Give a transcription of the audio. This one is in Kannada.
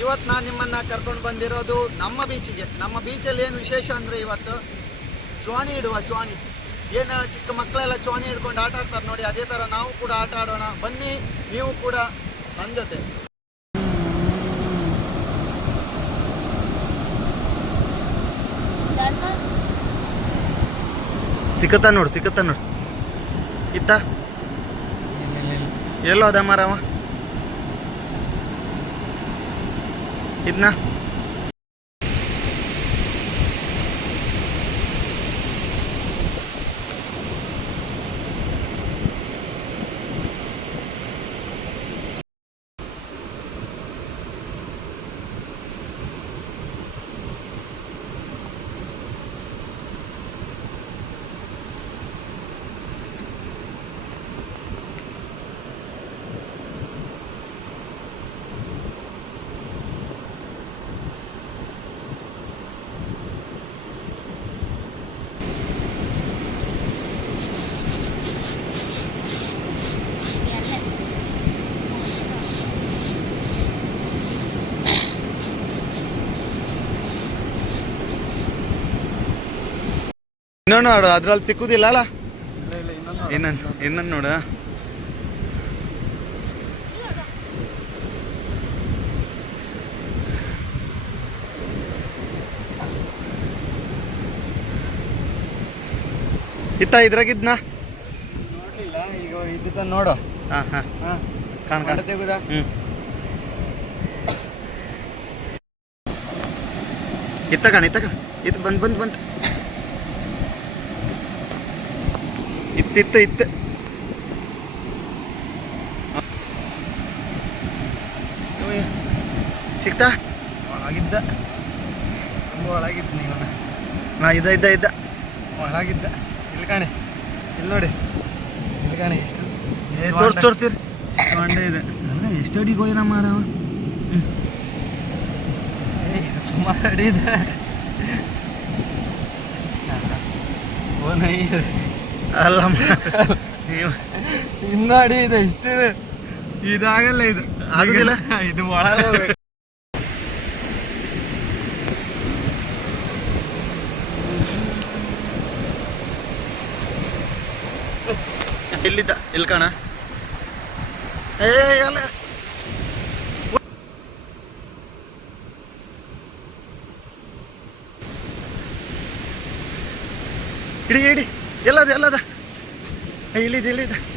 ಇವತ್ತು ನಾನು ನಿಮ್ಮನ್ನು ಕರ್ಕೊಂಡು ಬಂದಿರೋದು ನಮ್ಮ ಬೀಚಿಗೆ ನಮ್ಮ ಬೀಚಲ್ಲಿ ಏನು ವಿಶೇಷ ಅಂದರೆ ಇವತ್ತು ಚೋಣಿ ಇಡುವ ಚೋಣಿ ಏನು ಚಿಕ್ಕ ಮಕ್ಕಳೆಲ್ಲ ಚೋಣಿ ಹಿಡ್ಕೊಂಡು ಆಟ ಆಡ್ತಾರೆ ನೋಡಿ, ಅದೇ ಥರ ನಾವು ಕೂಡ ಆಟ ಆಡೋಣ. ಬನ್ನಿ, ನೀವು ಕೂಡ ನನ್ನ ಜೊತೆ. ಸಿಕ್ಕತ್ತ ನೋಡು ಸಿಕ್ಕತ್ತ ನೋಡು. ಇತ್ತ? ಎಲ್ಲೋ ಅದ ಮಾರವ? kitna ಇನ್ನೊಂದು ನೋಡು ಅದ್ರಲ್ಲಿ ಸಿಕ್ಕುದಿಲ್ಲ ಅಲ್ಲ? ಇನ್ನೊಂದು ಇನ್ನೊಂದು ನೋಡು. ಇತ್ತ ಇದ್ರಾಗಿದ್ನ ನೋಡ್ಲಿಲ್ಲ ಈಗ ಇದ್ದ ನೋಡು. ಹಾ ಹಾ. ಹಾ. ಕಾಣ್ ಕಾಣ್. ತೆಗುದಾ ಹ್ಮ್. ಇತ್ತ ಕಣ ಇತ್ತ ಕಣ. ಇತ್ತು ಬಂದ್ ಬಂದ್ ಬಂದ್. ಇತ್ತು ಇತ್ತು. ಸಿಕ್ತಾ ಒಳಗಿದ್ದ. ತುಂಬ ಒಳಗಿದ್ದ ನೀವನ ಹಾ ಇದ್ದ ಇದ್ದ ಇದ್ದ. ಒಳಗಿದ್ದ. ಇಲ್ಲಿ ಕಾಣಿ. ಇಲ್ಲಿ ನೋಡಿ. ಇಲ್ಲಿ ಕಾಣಿ. ಎಷ್ಟು ತೋರ್ಸಿ ತೋರಿಸ್ತೀರಿ. ಮಂಡೆ ಇದೆ. ಅಲ್ಲ ಎಷ್ಟು ಅಡಿಗೆ ಹೋಯ್ನ ಮಾರವ? ಇದು ಸುಮಾರು ಅಡಿ ಇದೆ. ಓ ನೈ. ಇದೆ. ಅಲ್ಲ ನೀವು ಇನ್ನೂ ಅಡಿ ಇದೆ ಇಷ್ಟಿದೆ ಇದಾಗಲ್ಲ ಇದು ಆಗುದಿಲ್ಲ? ಇದು ಒಳಗೆ ಹೋಗ್ಬೇಕು ಎಲ್ಲಿದ್ದ ಎಲ್ಲಿ ಕಾಣ ಏ ಅಲ್ಲ ಇಡಿ ಇಡಿ ಎಲ್ಲದ ಎಲ್ಲದ. ಇಲ್ಲಿದೆ ಇಲ್ಲಿದೆ.